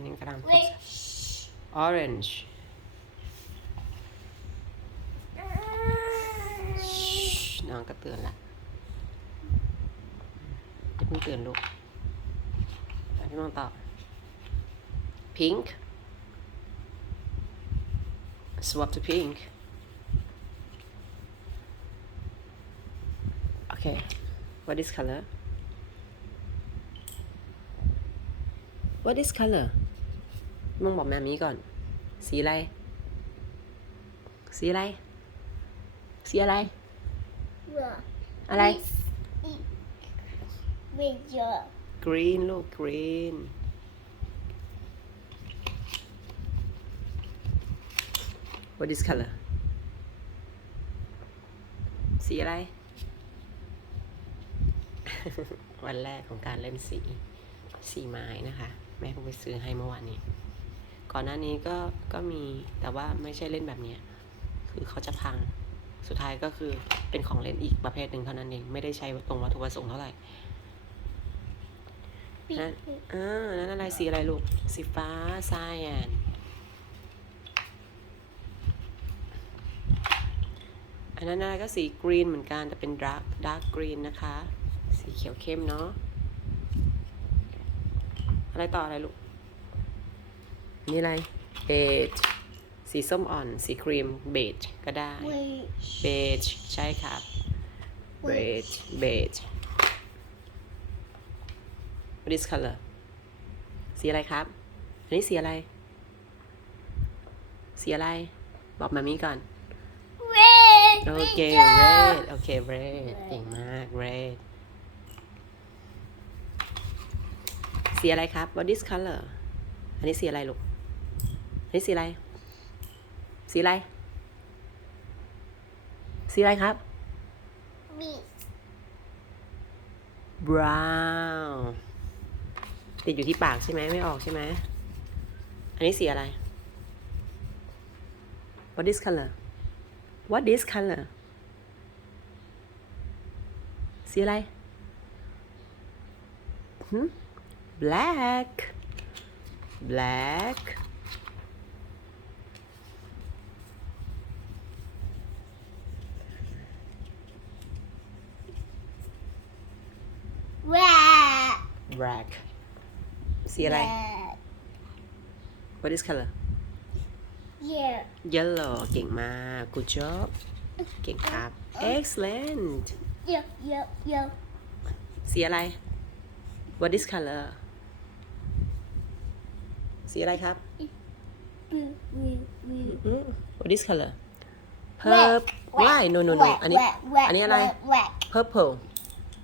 นนี้กำลัง Wait. orange น้องก็เตือนละจะเพิ่งเตือนลูกอ่ะพี่มองต่อ pink swap to pink okay what is color what is color มึงบอกแม่มีก่อน สีอะไร สีอะไร สีอะไร Well, อะไร with your green ลูก green what is color สีอะไร วันแรกของการเล่นสี สีไม้นะคะ แม่เพิ่งไปซื้อให้เมื่อวานนี้ ก่อนหน้านี้ก็ก็มีแต่ว่าไม่ใช่เล่นแบบเนี้ยคือเขาจะพังสุดท้ายก็คือเป็นของเล่นอีกประเภทหนึ่งเท่านั้นเอง ไม่ได้ใช้ตรงวัตถุประสงค์เท่าไหร่นั่นอ่านั่นอะไรสีอะไรลูก สีฟ้าทรายแอนอันนั้นอะไรก็สีกรีนเหมือนกัน แต่เป็นดาร์กดาร์กกรีนนะคะ สีเขียวเข้มเนาะอะไรต่ออะไรลูก นี่อะไรเบจสีส้มอ่อน สีครีมเบจก็ได้ wait, เบจใช่ครับเบจเบจ What is color สีอะไรครับ อันนี้สีอะไร สีอะไร บอกมามีก่อน red. โอเค with your- red โอเค red เก่งมาก red สีอะไรครับ What is color อันนี้สีอะไรลูกอั นนี้สีอะไร สีอะไร สีอะไรครับ Me. brown ติดอยู่ที่ปากใช่ไหมไม่ออกใช่ไหม อันนี้สีอะไร what is color what is color สีอะไรหืม black black Red. Black สีอะไร Red. what is color Yeah. yellow เก่งมาก good job เก่งครับ excellent Yeah. Yeah. Yeah. สีอะไร what is color สีอะไรครับ Blue. Blue. Blue. อืม what is color purple why no no no อันนี้ อันนี้อะไร Red. purple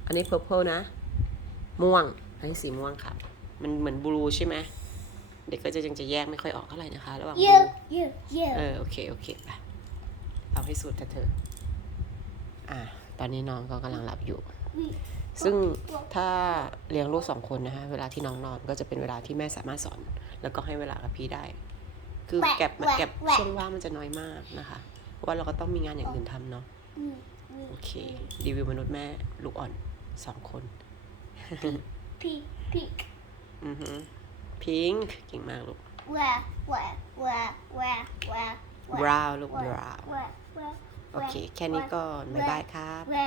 อันนี้ purple นะ ม่วง อันนี้สีม่วงครับมันเหมือนบลูใช่ไหมเด็กก็จะยังจะแยกไม่ค่อยออกเท่าไหร่นะคะระหว่างบลู Yeah. Yeah. Yeah. เออโอเคโอเคไปเอาให้สุดเถอะเธออะตอนนี้น้องก็กำลังหลับอยู่ ซึ่งถ้าเลี้ยงลูกสองคนนะคะเวลาที่น้องนอนก็จะเป็นเวลาที่แม่สามารถสอน แล้วก็ให้เวลากับพี่ได้ คือแก็บแก็บช่วงว่างมันจะน้อยมากนะคะเพราะว่าเราก็ต้องมีงานอย่างอื่นทำเนาะ Blue. Blue. โอเครีวิวมนุษย์แม่ลูกอ่อนสองคน Pink. Pink. อือฮึพิงค์เก่งมากลูก Where? Where? Where? Where? Where? brown ลูก Where? brown Where? Where? โอเค แค่นี้ก่อน บ๊ายบายครับ Where?